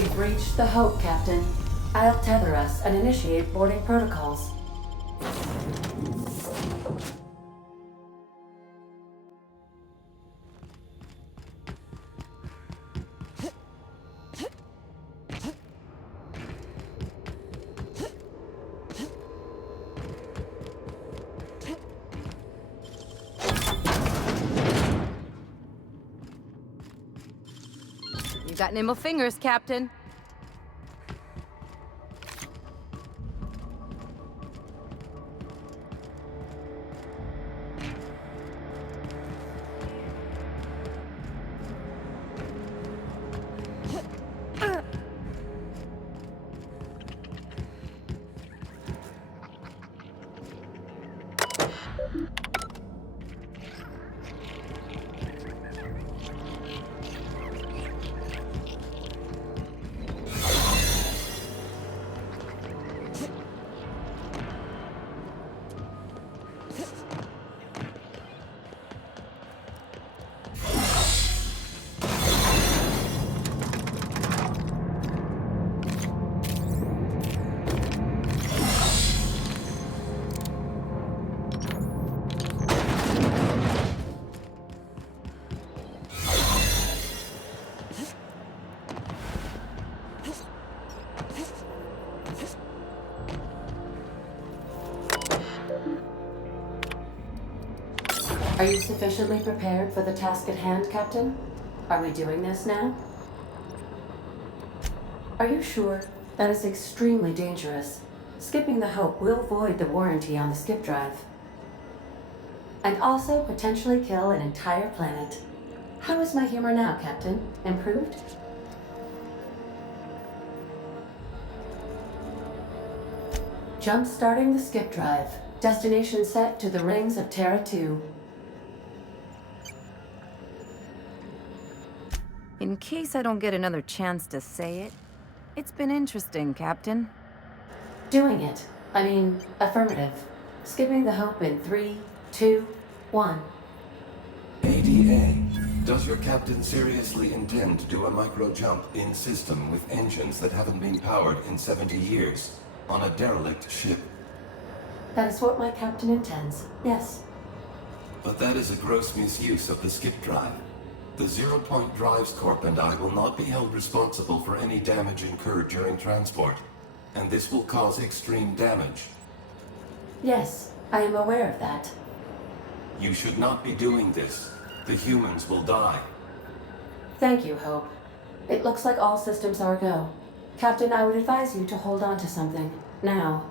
We've reached the Hope, Captain. I'll tether us and initiate boarding protocols. You got nimble fingers, Captain. Are you sufficiently prepared for the task at hand, Captain? Are we doing this now? Are you sure? That is extremely dangerous. Skipping the Hope will void the warranty on the skip drive. And also potentially kill an entire planet. How is my humor now, Captain? Improved? Jump-starting the skip drive. Destination set to the rings of Terra 2. In case I don't get another chance to say it, it's been interesting, Captain. Doing it. I mean, affirmative. Skipping the Hope in 3, 2, 1. ADA, does your captain seriously intend to do a micro-jump in system with engines that haven't been powered in 70 years on a derelict ship? That is what my captain intends, yes. But that is a gross misuse of the skip drive. The Zero Point Drives Corp and I will not be held responsible for any damage incurred during transport, and this will cause extreme damage. Yes, I am aware of that. You should not be doing this. The humans will die. Thank you, Hope. It looks like all systems are go. Captain, I would advise you to hold on to something. Now.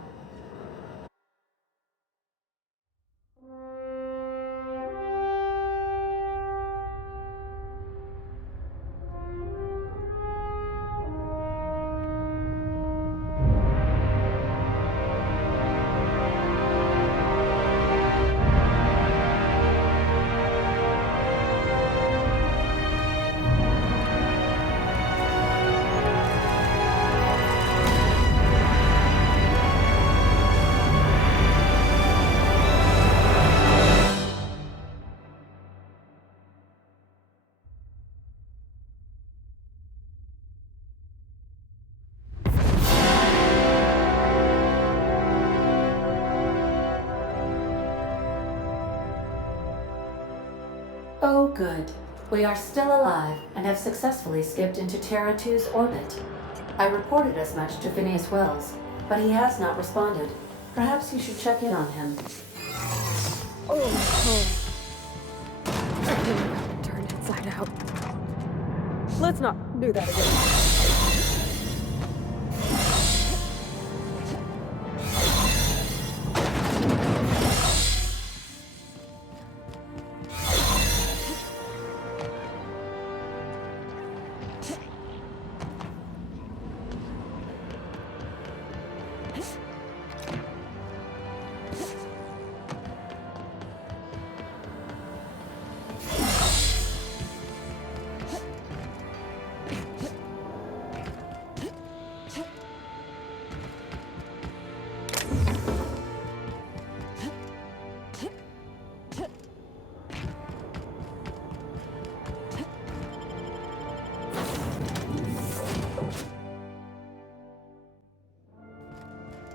Oh, good. We are still alive and have successfully skipped into Terra 2's orbit. I reported as much to Phineas Wells, but he has not responded. Perhaps you should check in on him. Oh. I didn't have to turn inside out. Let's not do that again.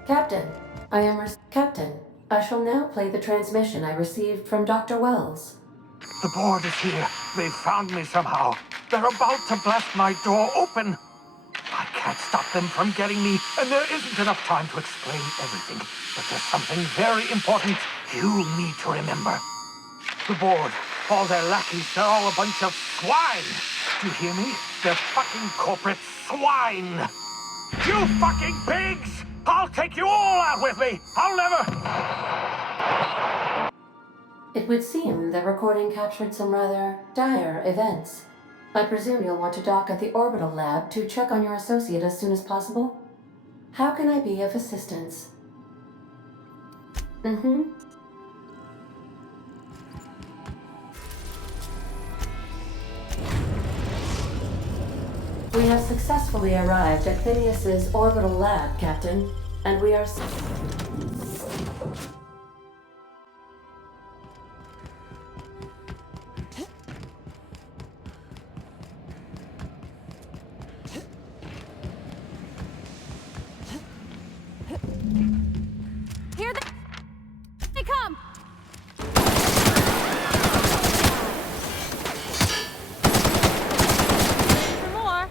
Captain, Captain, I shall now play the transmission I received from Dr. Wells. The board is here. They've found me somehow. They're about to blast my door open. I can't stop them from getting me, and there isn't enough time to explain everything. But there's something very important you need to remember. The board, all their lackeys, they're all a bunch of swine. Do you hear me? They're fucking corporate swine. You fucking pigs! I'll take you all out with me! I'll never... It would seem the recording captured some rather dire events. I presume you'll want to dock at the orbital lab to check on your associate as soon as possible? How can I be of assistance? We have successfully arrived at Phineas's orbital lab, Captain, and we are... Here they come! For more.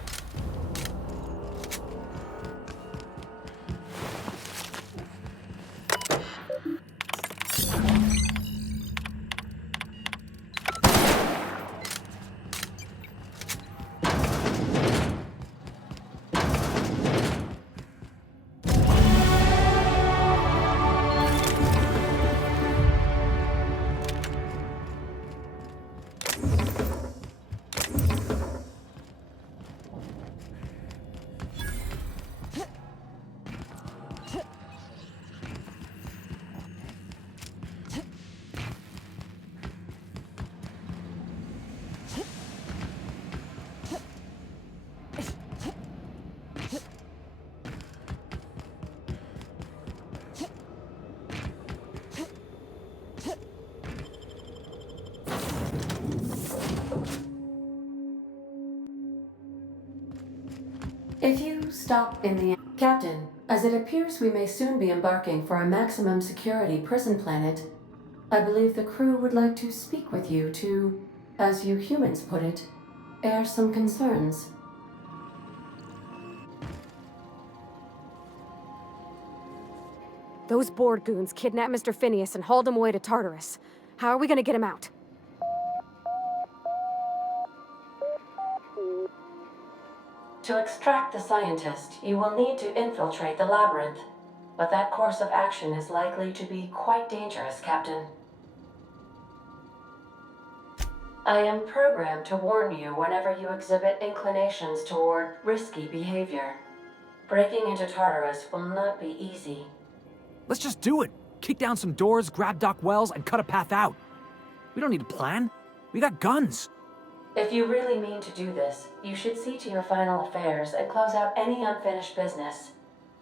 If you stop in the... Captain, as it appears we may soon be embarking for a maximum security prison planet, I believe the crew would like to speak with you to, as you humans put it, air some concerns. Those board goons kidnapped Mr. Phineas and hauled him away to Tartarus. How are we gonna get him out? To extract the scientist, you will need to infiltrate the labyrinth. But that course of action is likely to be quite dangerous, Captain. I am programmed to warn you whenever you exhibit inclinations toward risky behavior. Breaking into Tartarus will not be easy. Let's just do it. Kick down some doors, grab Doc Wells, and cut a path out. We don't need a plan. We got guns. If you really mean to do this, you should see to your final affairs and close out any unfinished business.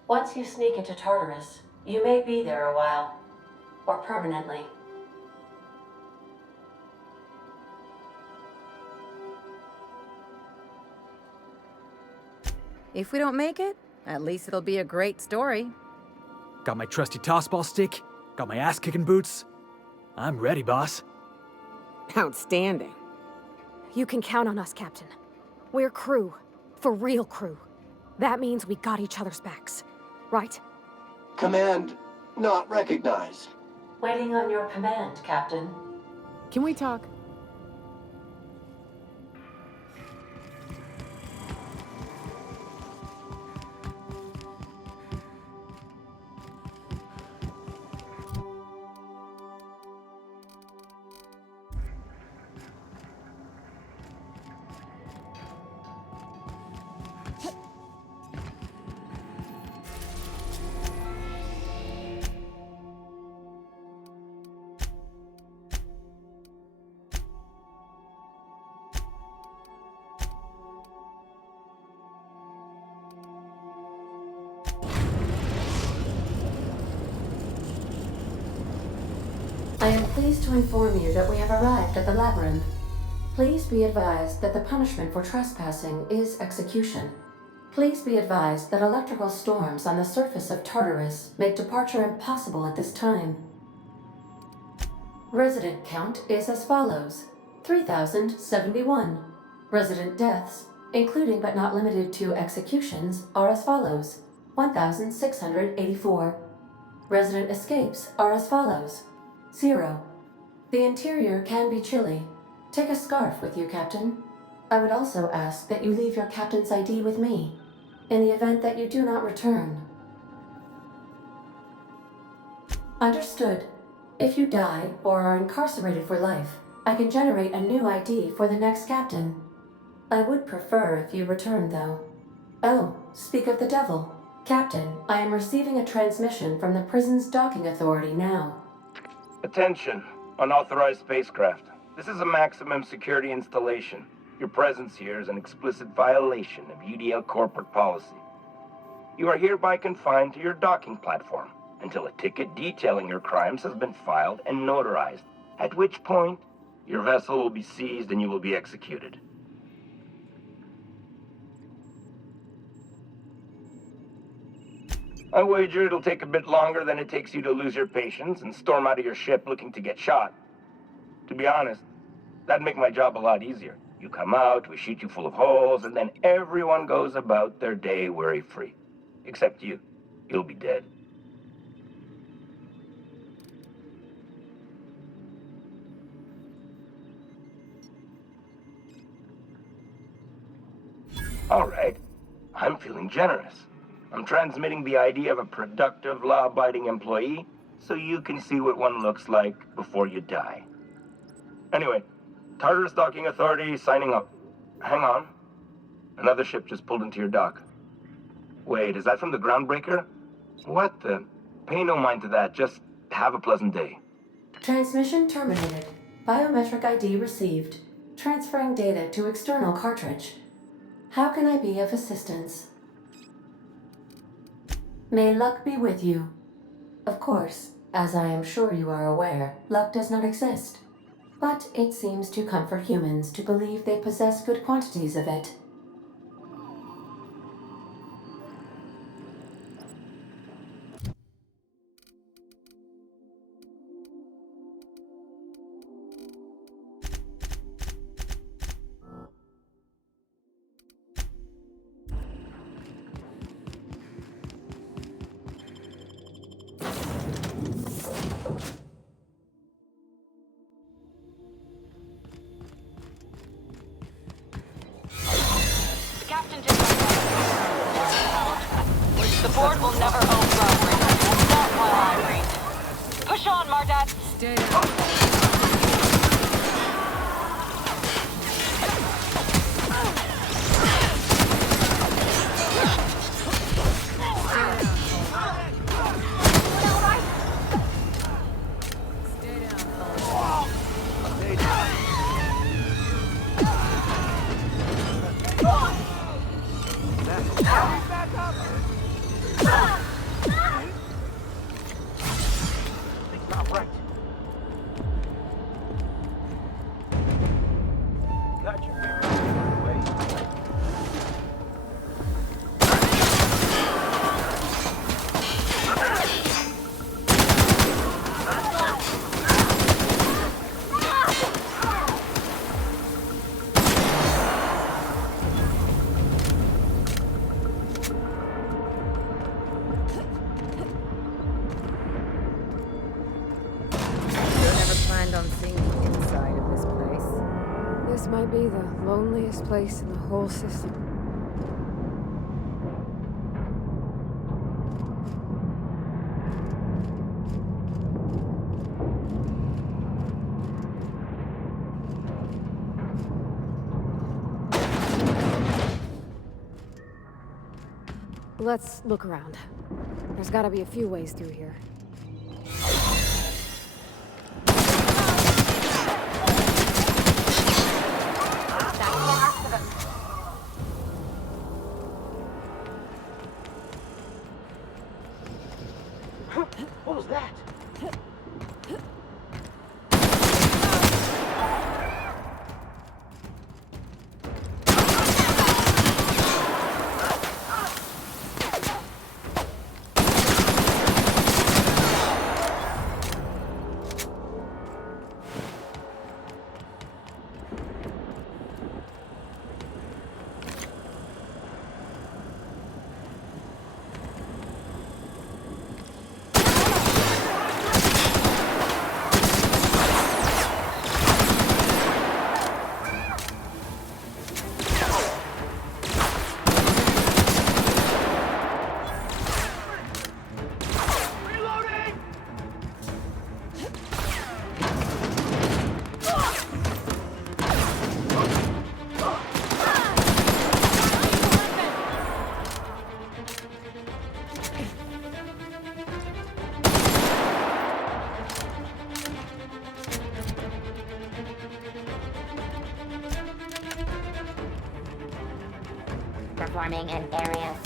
Once you sneak into Tartarus, you may be there a while. Or permanently. If we don't make it, at least it'll be a great story. Got my trusty tossball stick, got my ass-kicking boots. I'm ready, boss. Outstanding. You can count on us, Captain. We're crew. For real crew. That means we got each other's backs. Right? Command not recognized. Waiting on your command, Captain. Can we talk? I am pleased to inform you that we have arrived at the labyrinth. Please be advised that the punishment for trespassing is execution. Please be advised that electrical storms on the surface of Tartarus make departure impossible at this time. Resident count is as follows: 3,071. Resident deaths, including but not limited to executions, are as follows: 1,684. Resident escapes are as follows: 0. The interior can be chilly. Take a scarf with you, Captain. I would also ask that you leave your captain's ID with me, in the event that you do not return. Understood. If you die or are incarcerated for life, I can generate a new ID for the next captain. I would prefer if you return, though. Oh, speak of the devil. Captain, I am receiving a transmission from the prison's docking authority now. Attention, unauthorized spacecraft. This is a maximum security installation. Your presence here is an explicit violation of UDL corporate policy. You are hereby confined to your docking platform until a ticket detailing your crimes has been filed and notarized, at which point your vessel will be seized and you will be executed. I wager it'll take a bit longer than it takes you to lose your patience and storm out of your ship looking to get shot. To be honest, that'd make my job a lot easier. You come out, we shoot you full of holes, and then everyone goes about their day worry-free. Except you. You'll be dead. All right. I'm feeling generous. I'm transmitting the ID of a productive, law-abiding employee so you can see what one looks like before you die. Anyway, Tartarus Docking Authority signing up. Hang on. Another ship just pulled into your dock. Wait, is that from the Groundbreaker? What the? Pay no mind to that. Just have a pleasant day. Transmission terminated. Biometric ID received. Transferring data to external cartridge. How can I be of assistance? May luck be with you. Of course, as I am sure you are aware, luck does not exist. But it seems to comfort humans to believe they possess good quantities of it. Captain just the board will never own Groundbreaker. Not while I reign. Push on, Mardat. Stay down. On seeing the inside of this place. This might be the loneliest place in the whole system. Let's look around. There's gotta be a few ways through here. What was that? swarming in area.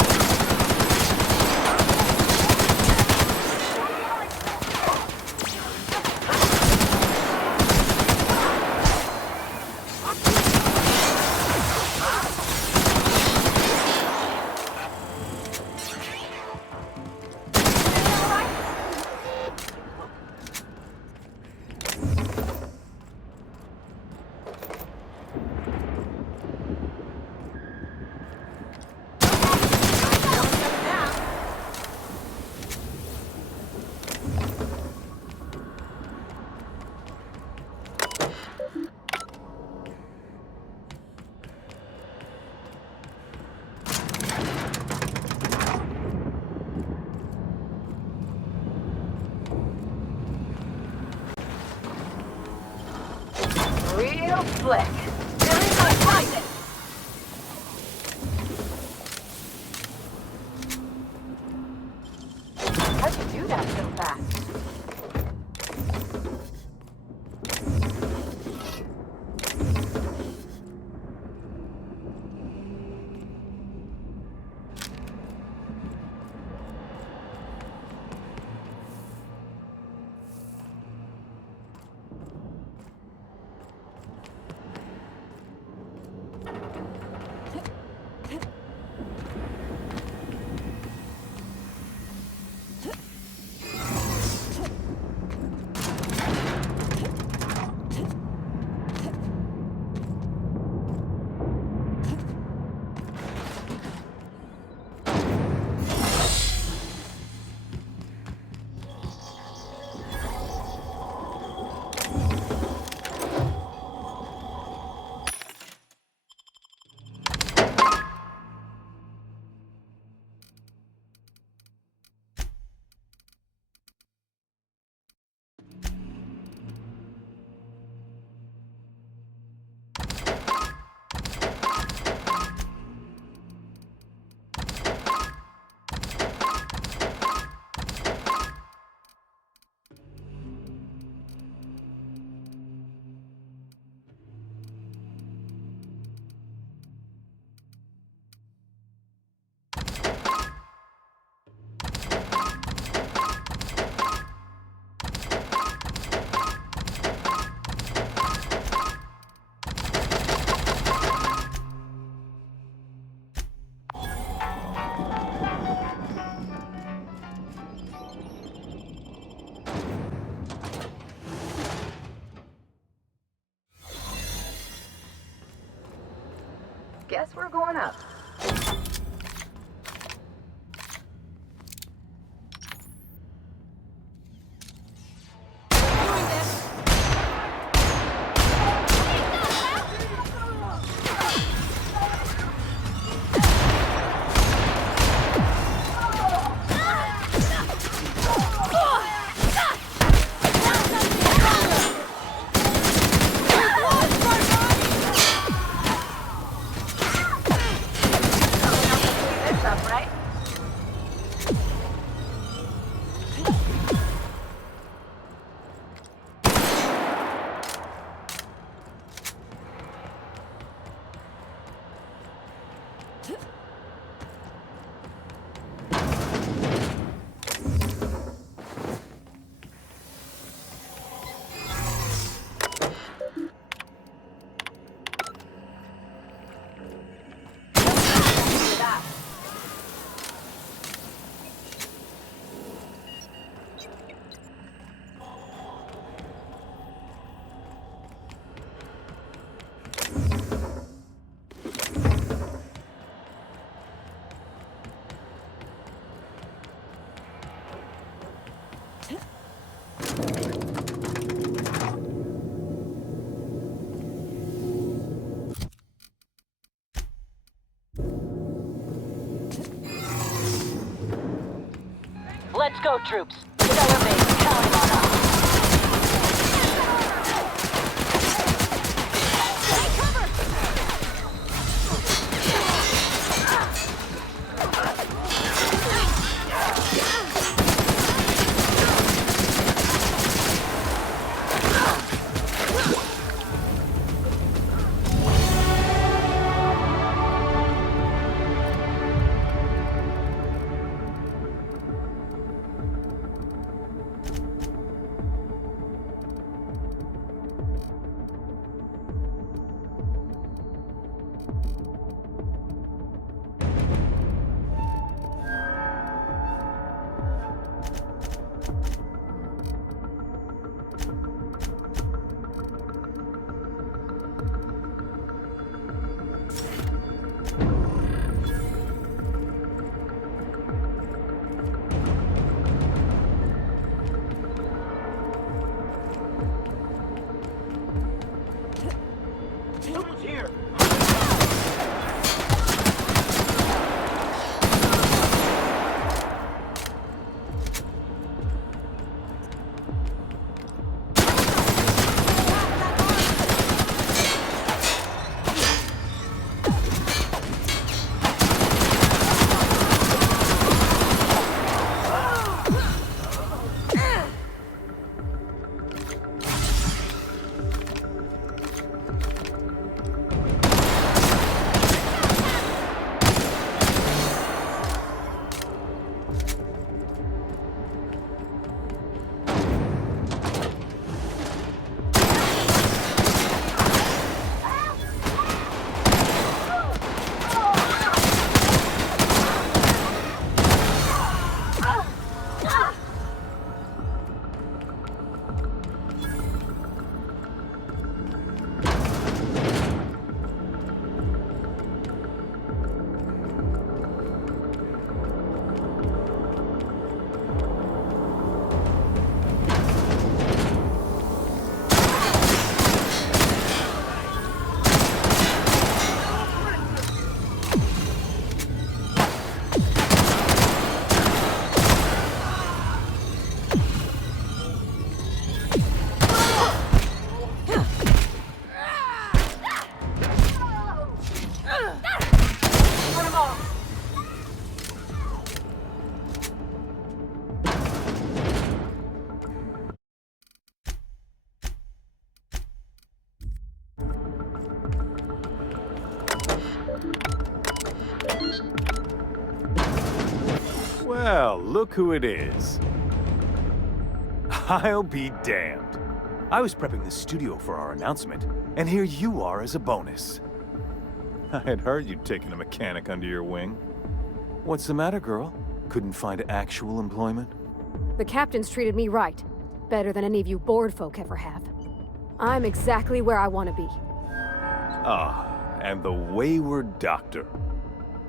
Real slick. Really like it. How'd you do that so fast? Guess we're going up. Let's go, troops. Stellar base counting on us. Well, look who it is. I'll be damned. I was prepping the studio for our announcement, and here you are as a bonus. I had heard you'd taken a mechanic under your wing. What's the matter, girl? Couldn't find actual employment? The captain's treated me right. Better than any of you bored folk ever have. I'm exactly where I want to be. Ah, and the wayward doctor.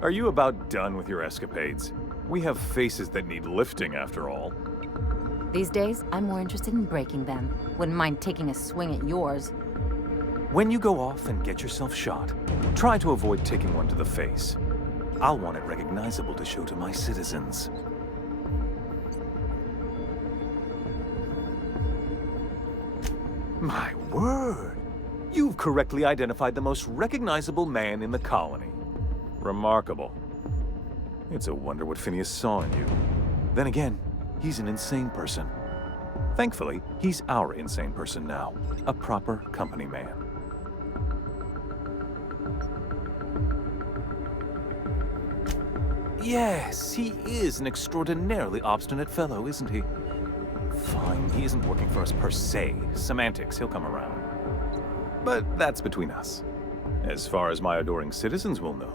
Are you about done with your escapades? We have faces that need lifting, after all. These days, I'm more interested in breaking them. Wouldn't mind taking a swing at yours. When you go off and get yourself shot, try to avoid taking one to the face. I'll want it recognizable to show to my citizens. My word! You've correctly identified the most recognizable man in the colony. Remarkable. It's a wonder what Phineas saw in you. Then again, he's an insane person. Thankfully, he's our insane person now. A proper company man. Yes, he is an extraordinarily obstinate fellow, isn't he? Fine, he isn't working for us per se. Semantics, he'll come around. But that's between us. As far as my adoring citizens will know,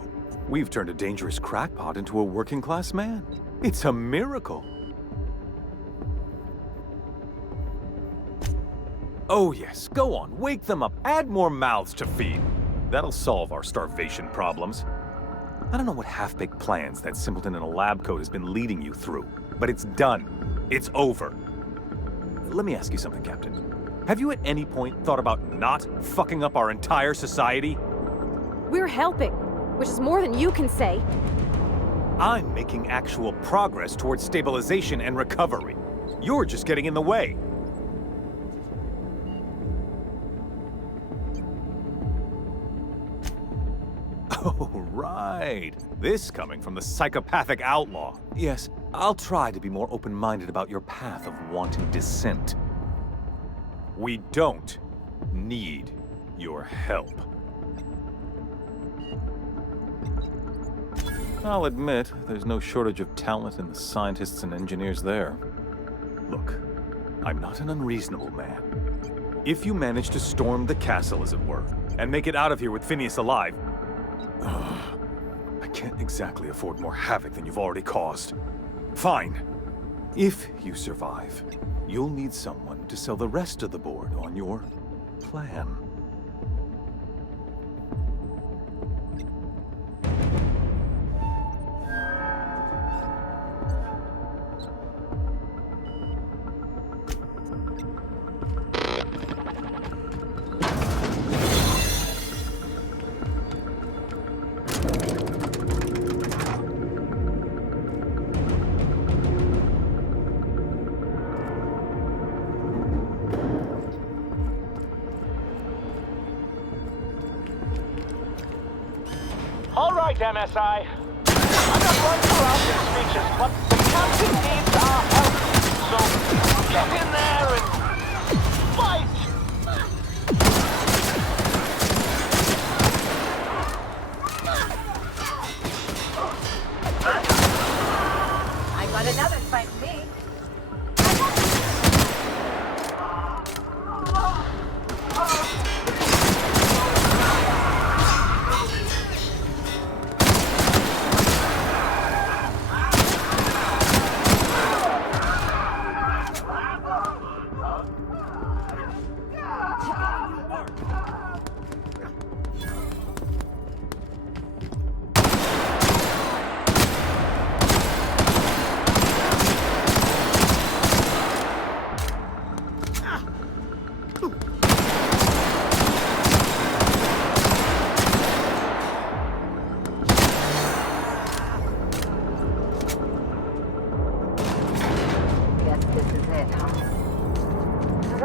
we've turned a dangerous crackpot into a working-class man. It's a miracle. Oh yes, go on, wake them up, add more mouths to feed. That'll solve our starvation problems. I don't know what half-baked plans that simpleton in a lab coat has been leading you through, but it's done. It's over. Let me ask you something, Captain. Have you at any point thought about not fucking up our entire society? We're helping, which is more than you can say. I'm making actual progress towards stabilization and recovery. You're just getting in the way. Oh, right. This coming from the psychopathic outlaw. Yes, I'll try to be more open-minded about your path of wanting dissent. We don't need your help. I'll admit, there's no shortage of talent in the scientists and engineers there. Look, I'm not an unreasonable man. If you manage to storm the castle, as it were, and make it out of here with Phineas alive, I can't exactly afford more havoc than you've already caused. Fine. If you survive, you'll need someone to sell the rest of the board on your plan. All right, MSI. I'm not one for often speeches, but the captain needs our help. So get in there and fight! I got another fight for me.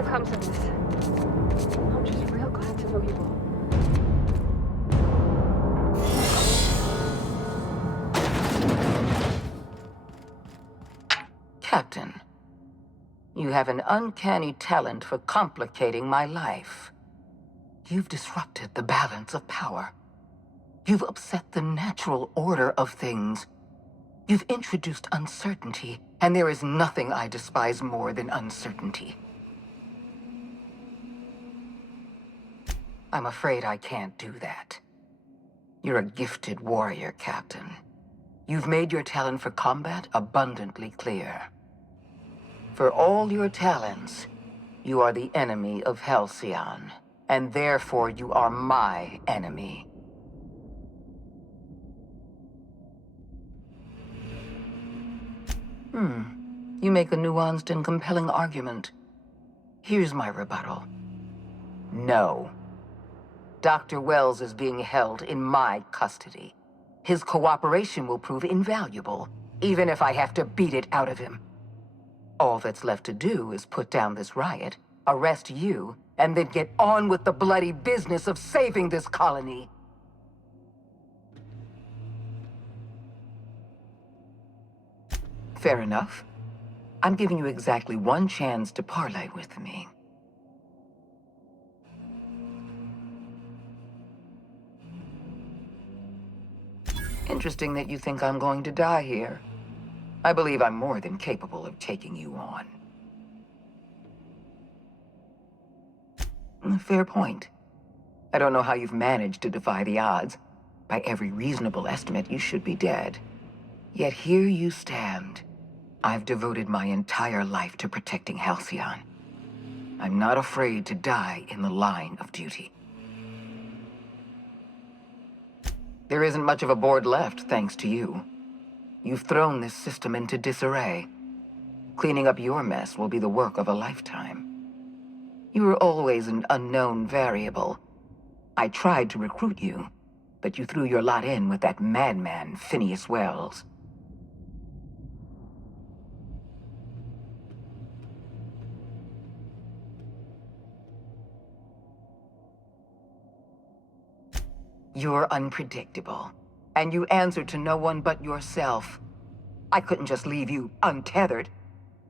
Comes of this. I'm just real glad to know you all. Captain, you have an uncanny talent for complicating my life. You've disrupted the balance of power. You've upset the natural order of things. You've introduced uncertainty, and there is nothing I despise more than uncertainty. I'm afraid I can't do that. You're a gifted warrior, Captain. You've made your talent for combat abundantly clear. For all your talents, you are the enemy of Halcyon, and therefore you are my enemy. You make a nuanced and compelling argument. Here's my rebuttal. No. Dr. Wells is being held in my custody. His cooperation will prove invaluable, even if I have to beat it out of him. All that's left to do is put down this riot, arrest you, and then get on with the bloody business of saving this colony. Fair enough. I'm giving you exactly one chance to parley with me. Interesting that you think I'm going to die here. I believe I'm more than capable of taking you on. Fair point. I don't know how you've managed to defy the odds. By every reasonable estimate, you should be dead. Yet here you stand. I've devoted my entire life to protecting Halcyon. I'm not afraid to die in the line of duty. There isn't much of a board left, thanks to you. You've thrown this system into disarray. Cleaning up your mess will be the work of a lifetime. You were always an unknown variable. I tried to recruit you, but you threw your lot in with that madman, Phineas Wells. You're unpredictable, and you answer to no one but yourself. I couldn't just leave you untethered,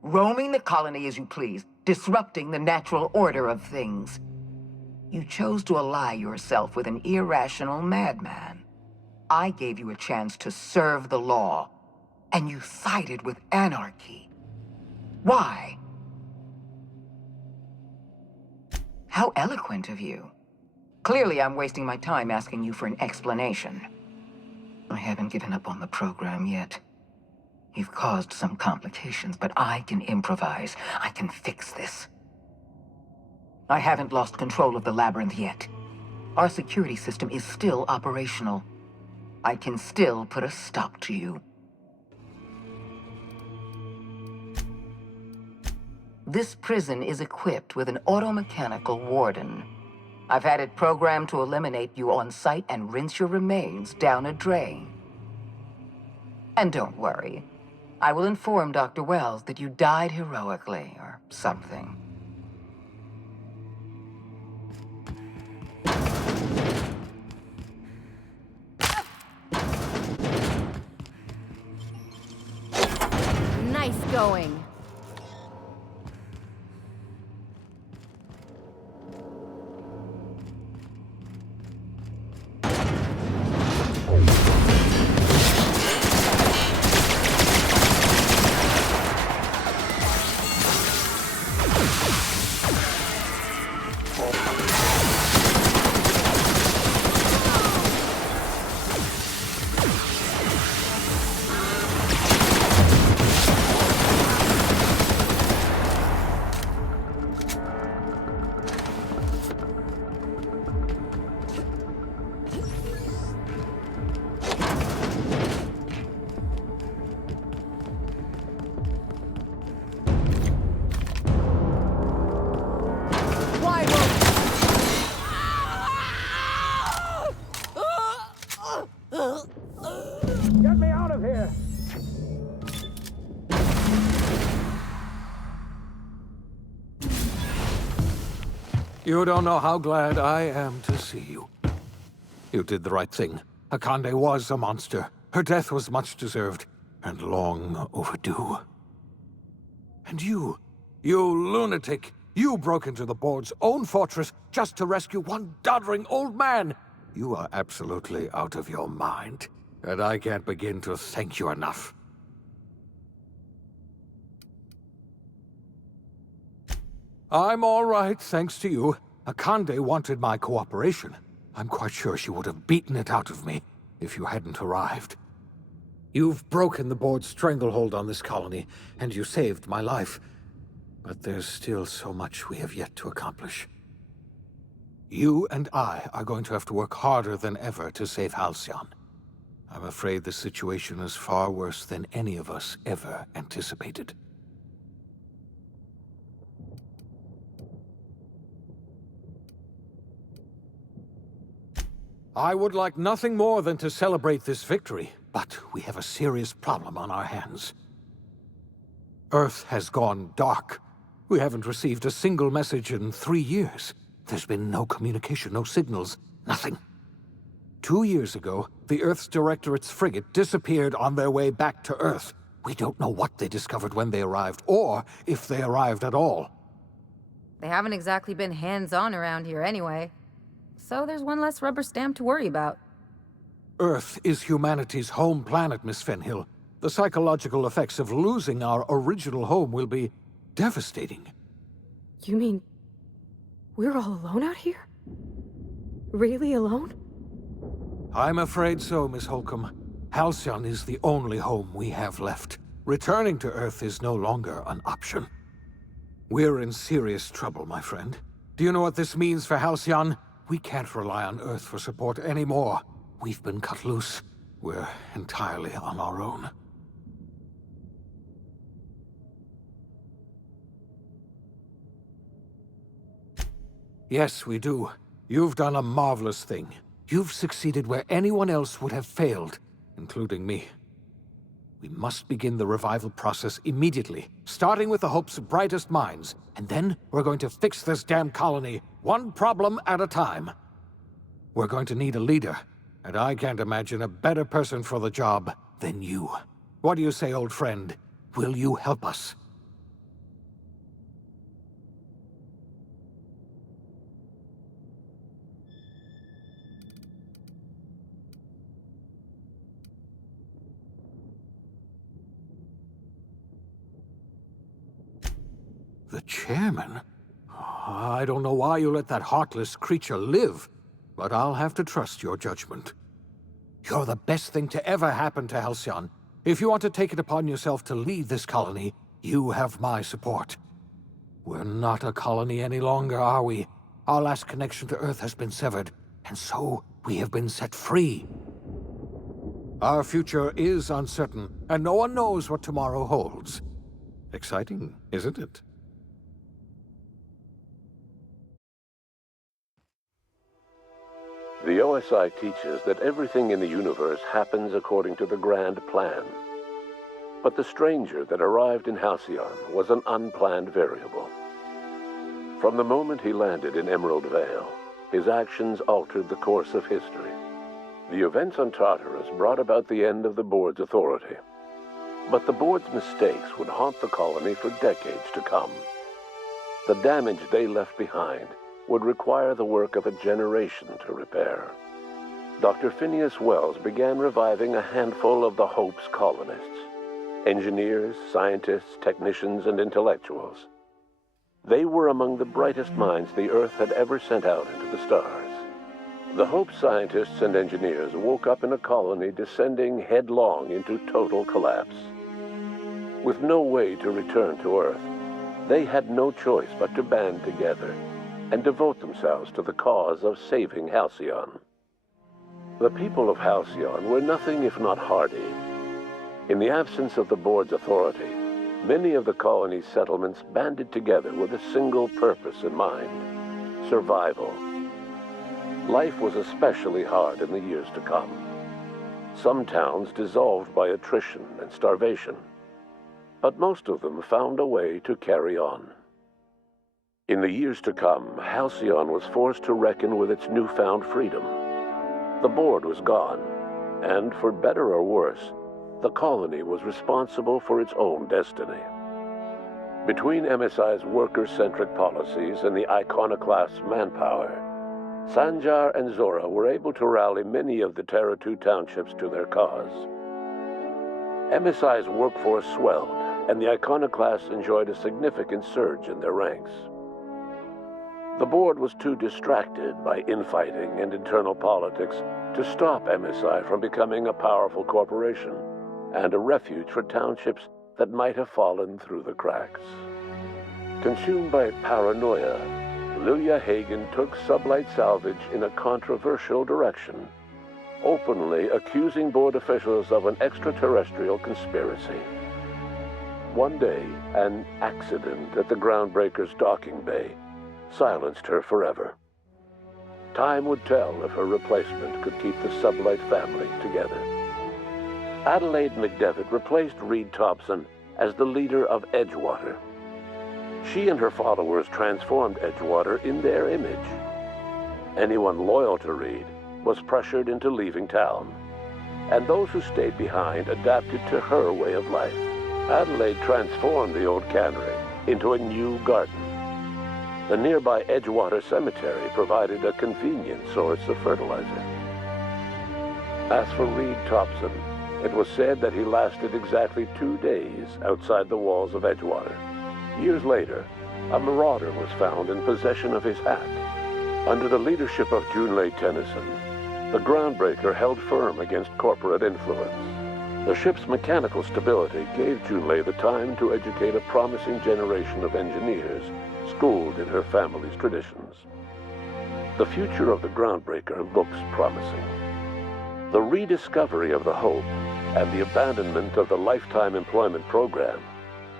roaming the colony as you please, disrupting the natural order of things. You chose to ally yourself with an irrational madman. I gave you a chance to serve the law, and you sided with anarchy. Why? How eloquent of you. Clearly, I'm wasting my time asking you for an explanation. I haven't given up on the program yet. You've caused some complications, but I can improvise. I can fix this. I haven't lost control of the labyrinth yet. Our security system is still operational. I can still put a stop to you. This prison is equipped with an automechanical warden. I've had it programmed to eliminate you on sight and rinse your remains down a drain. And don't worry. I will inform Dr. Wells that you died heroically, or something. Nice going. Get me out of here! You don't know how glad I am to see you. You did the right thing. Akande was a monster. Her death was much deserved, and long overdue. And you lunatic, you broke into the board's own fortress just to rescue one doddering old man. You are absolutely out of your mind, and I can't begin to thank you enough. I'm all right, thanks to you. Akande wanted my cooperation. I'm quite sure she would have beaten it out of me if you hadn't arrived. You've broken the board's stranglehold on this colony, and you saved my life. But there's still so much we have yet to accomplish. You and I are going to have to work harder than ever to save Halcyon. I'm afraid the situation is far worse than any of us ever anticipated. I would like nothing more than to celebrate this victory, but we have a serious problem on our hands. Earth has gone dark. We haven't received a single message in 3 years. There's been no communication, no signals, nothing. 2 years ago, the Earth's Directorate's frigate disappeared on their way back to Earth. We don't know what they discovered when they arrived, or if they arrived at all. They haven't exactly been hands-on around here anyway. So there's one less rubber stamp to worry about. Earth is humanity's home planet, Miss Fenhill. The psychological effects of losing our original home will be devastating. You mean we're all alone out here? Really alone? I'm afraid so, Miss Holcomb. Halcyon is the only home we have left. Returning to Earth is no longer an option. We're in serious trouble, my friend. Do you know what this means for Halcyon? We can't rely on Earth for support anymore. We've been cut loose. We're entirely on our own. Yes, we do. You've done a marvelous thing. You've succeeded where anyone else would have failed, including me. We must begin the revival process immediately, starting with the Hope's brightest minds, and then we're going to fix this damn colony, one problem at a time. We're going to need a leader, and I can't imagine a better person for the job than you. What do you say, old friend? Will you help us? The chairman? I don't know why you let that heartless creature live, but I'll have to trust your judgment. You're the best thing to ever happen to Halcyon. If you want to take it upon yourself to lead this colony, you have my support. We're not a colony any longer, are we? Our last connection to Earth has been severed, and so we have been set free. Our future is uncertain, and no one knows what tomorrow holds. Exciting, isn't it? The OSI teaches that everything in the universe happens according to the grand plan. But the stranger that arrived in Halcyon was an unplanned variable. From the moment he landed in Emerald Vale, his actions altered the course of history. The events on Tartarus brought about the end of the board's authority. But the board's mistakes would haunt the colony for decades to come. The damage they left behind would require the work of a generation to repair. Dr. Phineas Wells began reviving a handful of the Hope's colonists. Engineers, scientists, technicians, and intellectuals. They were among the brightest minds the Earth had ever sent out into the stars. The Hope scientists and engineers woke up in a colony descending headlong into total collapse. With no way to return to Earth, they had no choice but to band together and devote themselves to the cause of saving Halcyon. The people of Halcyon were nothing if not hardy. In the absence of the board's authority, many of the colony's settlements banded together with a single purpose in mind: survival. Life was especially hard in the years to come. Some towns dissolved by attrition and starvation, but most of them found a way to carry on. In the years to come, Halcyon was forced to reckon with its newfound freedom. The board was gone, and for better or worse, the colony was responsible for its own destiny. Between MSI's worker-centric policies and the iconoclast's manpower, Sanjar and Zora were able to rally many of the Terra 2 townships to their cause. MSI's workforce swelled, and the iconoclasts enjoyed a significant surge in their ranks. The board was too distracted by infighting and internal politics to stop MSI from becoming a powerful corporation and a refuge for townships that might have fallen through the cracks. Consumed by paranoia, Lilia Hagen took Sublight Salvage in a controversial direction, openly accusing board officials of an extraterrestrial conspiracy. One day, an accident at the Groundbreaker's docking bay silenced her forever. Time would tell if her replacement could keep the Sublight family together. Adelaide McDevitt replaced Reed Thompson as the leader of Edgewater. She and her followers transformed Edgewater in their image. Anyone loyal to Reed was pressured into leaving town, and those who stayed behind adapted to her way of life. Adelaide transformed the old cannery into a new garden. The nearby Edgewater Cemetery provided a convenient source of fertilizer. As for Reed Thompson, it was said that he lasted exactly 2 days outside the walls of Edgewater. Years later, a marauder was found in possession of his hat. Under the leadership of Junlei Tennyson, the Groundbreaker held firm against corporate influence. The ship's mechanical stability gave Junlei the time to educate a promising generation of engineers schooled in her family's traditions. The future of the Groundbreaker looks promising. The rediscovery of the Hope and the abandonment of the lifetime employment program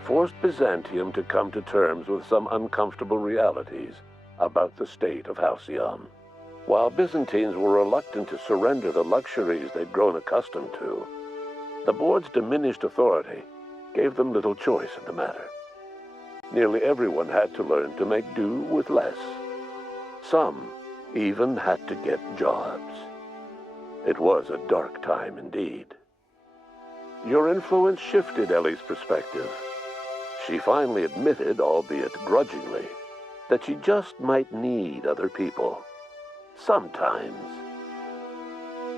forced Byzantium to come to terms with some uncomfortable realities about the state of Halcyon. While Byzantines were reluctant to surrender the luxuries they'd grown accustomed to, the board's diminished authority gave them little choice in the matter. Nearly everyone had to learn to make do with less. Some even had to get jobs. It was a dark time indeed. Your influence shifted Ellie's perspective. She finally admitted, albeit grudgingly, that she just might need other people. Sometimes.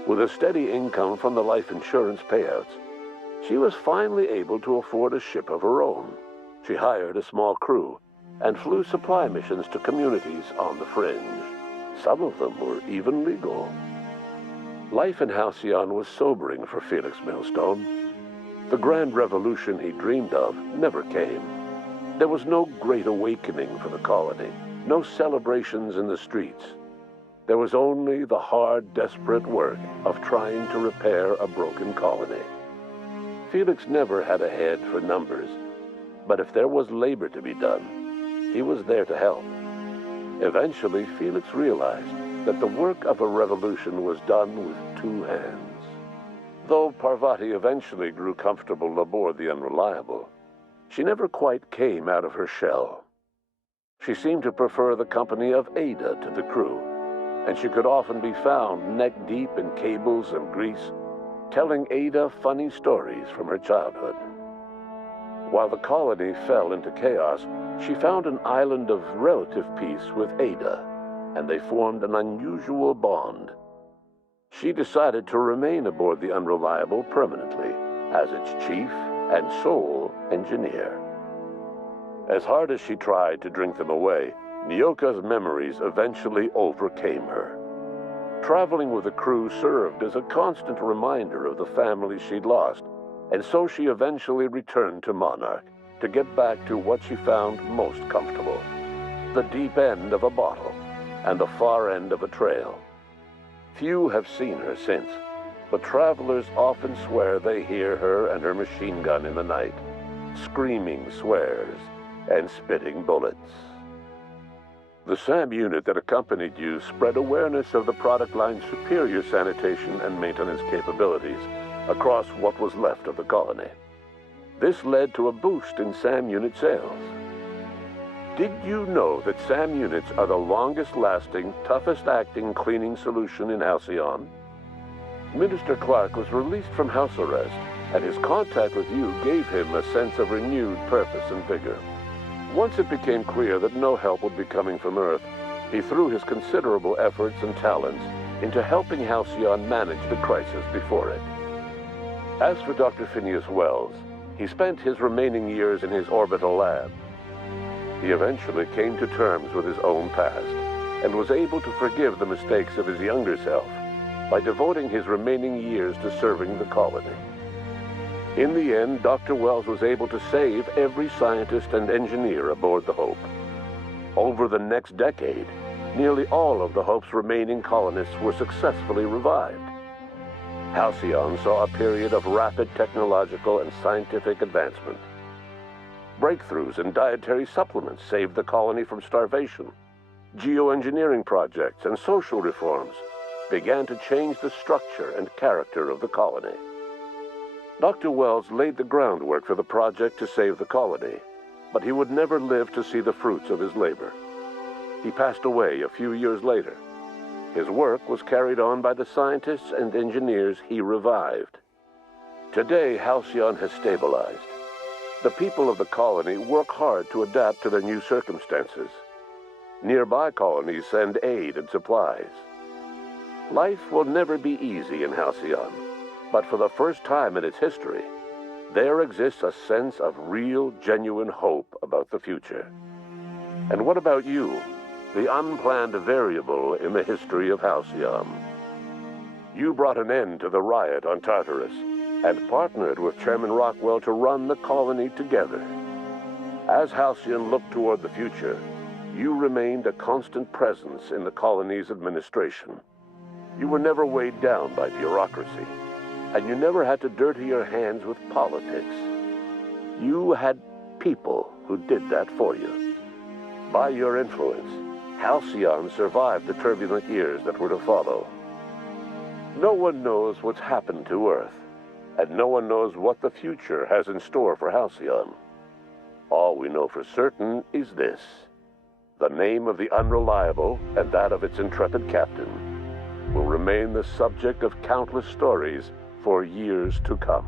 With a steady income from the life insurance payouts, she was finally able to afford a ship of her own. She hired a small crew and flew supply missions to communities on the fringe. Some of them were even legal. Life in Halcyon was sobering for Felix Millstone. The grand revolution he dreamed of never came. There was no great awakening for the colony, no celebrations in the streets. There was only the hard, desperate work of trying to repair a broken colony. Felix never had a head for numbers, but if there was labor to be done, he was there to help. Eventually, Felix realized that the work of a revolution was done with 2 hands. Though Parvati eventually grew comfortable aboard the Unreliable, she never quite came out of her shell. She seemed to prefer the company of Ada to the crew, and she could often be found neck-deep in cables and grease, telling Ada funny stories from her childhood. While the colony fell into chaos, she found an island of relative peace with Ada, and they formed an unusual bond. She decided to remain aboard the Unreliable permanently as its chief and sole engineer. As hard as she tried to drink them away, Nyoka's memories eventually overcame her. Traveling with the crew served as a constant reminder of the family she'd lost, and so she eventually returned to Monarch to get back to what she found most comfortable: the deep end of a bottle and the far end of a trail. Few have seen her since, but travelers often swear they hear her and her machine gun in the night, screaming swears and spitting bullets. The SAM unit that accompanied you spread awareness of the product line's superior sanitation and maintenance capabilities across what was left of the colony. This led to a boost in SAM unit sales. Did you know that SAM units are the longest-lasting, toughest-acting cleaning solution in Halcyon? Minister Clark was released from house arrest, and his contact with you gave him a sense of renewed purpose and vigor. Once it became clear that no help would be coming from Earth, he threw his considerable efforts and talents into helping Halcyon manage the crisis before it. As for Dr. Phineas Wells, he spent his remaining years in his orbital lab. He eventually came to terms with his own past and was able to forgive the mistakes of his younger self by devoting his remaining years to serving the colony. In the end, Dr. Wells was able to save every scientist and engineer aboard the Hope. Over the next decade, nearly all of the Hope's remaining colonists were successfully revived. Halcyon saw a period of rapid technological and scientific advancement. Breakthroughs in dietary supplements saved the colony from starvation. Geoengineering projects and social reforms began to change the structure and character of the colony. Dr. Wells laid the groundwork for the project to save the colony, but he would never live to see the fruits of his labor. He passed away a few years later. His work was carried on by the scientists and engineers he revived. Today, Halcyon has stabilized. The people of the colony work hard to adapt to their new circumstances. Nearby colonies send aid and supplies. Life will never be easy in Halcyon, but for the first time in its history, there exists a sense of real, genuine hope about the future. And what about you, the unplanned variable in the history of Halcyon? You brought an end to the riot on Tartarus and partnered with Chairman Rockwell to run the colony together. As Halcyon looked toward the future, you remained a constant presence in the colony's administration. You were never weighed down by bureaucracy, and you never had to dirty your hands with politics. You had people who did that for you. By your influence, Halcyon survived the turbulent years that were to follow. No one knows what's happened to Earth, and no one knows what the future has in store for Halcyon. All we know for certain is this: the name of the Unreliable and that of its intrepid captain will remain the subject of countless stories for years to come.